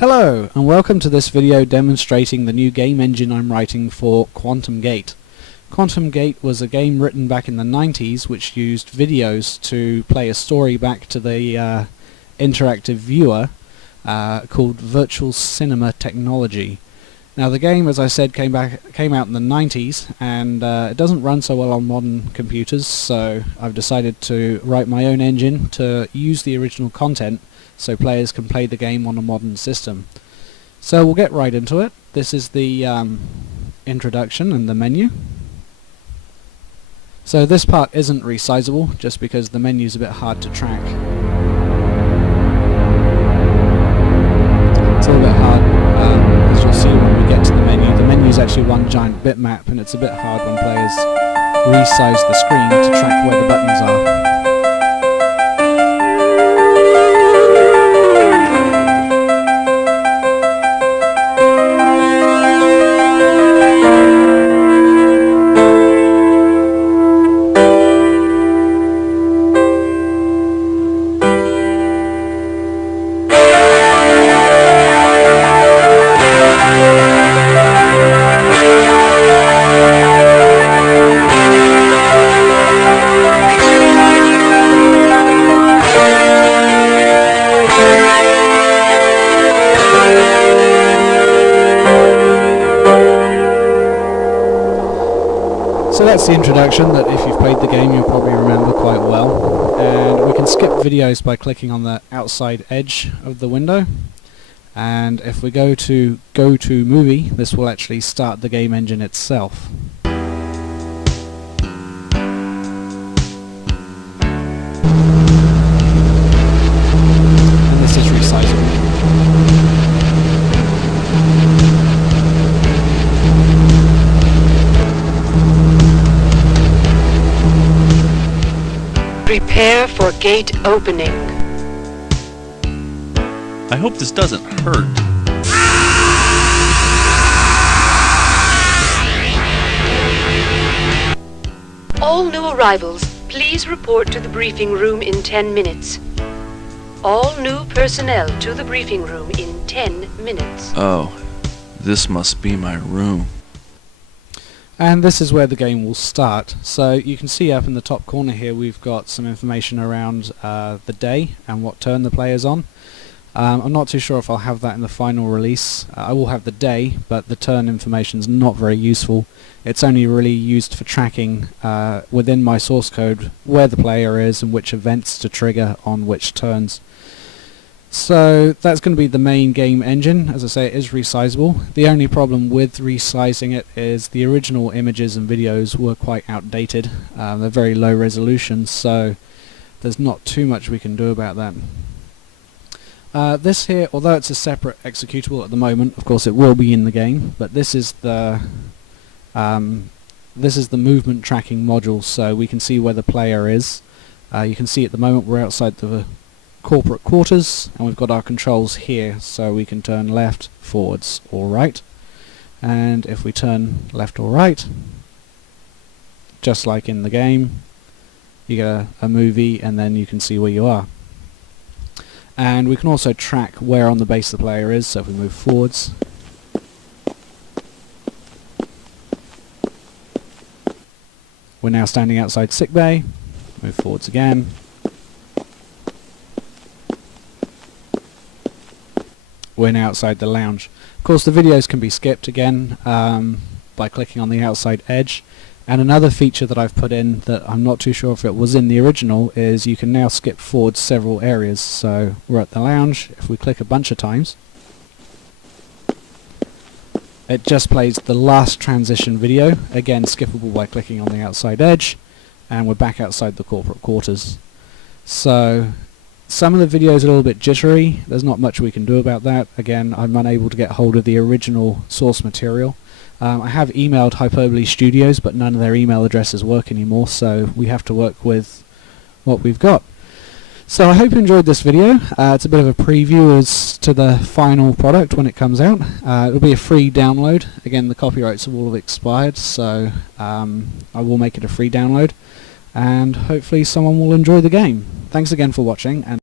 Hello, and welcome to this video demonstrating the new game engine I'm writing for Quantum Gate. Quantum Gate was a game written back in the 90s which used videos to play a story back to the interactive viewer called Virtual Cinema Technology. Now the game, as I said, came out in the 90s, and it doesn't run so well on modern computers, so I've decided to write my own engine to use the original content so players can play the game on a modern system. So we'll get right into it. This is the introduction and the menu. So this part isn't resizable just because the menu's a bit hard to track. It's a little bit hard, as you'll see when we get to the menu. The menu's actually one giant bitmap, and it's a bit hard when players resize the screen to track where the buttons are. So that's the introduction that, if you've played the game, you'll probably remember quite well. And we can skip videos by clicking on the outside edge of the window. And if we go to Movie, this will actually start the game engine itself. And this is resizable. Prepare for gate opening. I hope this doesn't hurt. All new arrivals, please report to the briefing room in 10 minutes. All new personnel to the briefing room in 10 minutes. Oh, this must be my room. And this is where the game will start. So you can see up in the top corner here we've got some information around the day and what turn the player's on. I'm not too sure if I'll have that in the final release. I will have the day, but the turn information is not very useful. It's only really used for tracking within my source code where the player is and which events to trigger on which turns. So that's going to be the main game engine. As I say, it is resizable. The only problem with resizing it is the original images and videos were quite outdated. They're very low resolution, so there's not too much we can do about that. This here, although it's a separate executable at the moment, of course it will be in the game, but this is the movement tracking module, so we can see where the player is. You can see at the moment we're outside the corporate quarters, and we've got our controls here, so we can turn left, forwards, or right. And if we turn left or right, just like in the game, you get a movie, and then you can see where you are. And we can also track where on the base the player is, so if we move forwards, we're now standing outside sickbay. Move forwards again. We're now outside the lounge. Of course, the videos can be skipped again by clicking on the outside edge. And another feature that I've put in that I'm not too sure if it was in the original is you can now skip forward several areas. So we're at the lounge. If we click a bunch of times, it just plays the last transition video, again skippable by clicking on the outside edge, and we're back outside the corporate quarters. So some of the video is a little bit jittery. There's not much we can do about that. Again, I'm unable to get hold of the original source material. I have emailed Hyperbole Studios, but none of their email addresses work anymore, so we have to work with what we've got. So I hope you enjoyed this video. It's a bit of a preview as to the final product when it comes out. It'll be a free download. Again, the copyrights have all expired, so I will make it a free download, and hopefully someone will enjoy the game. Thanks again for watching. And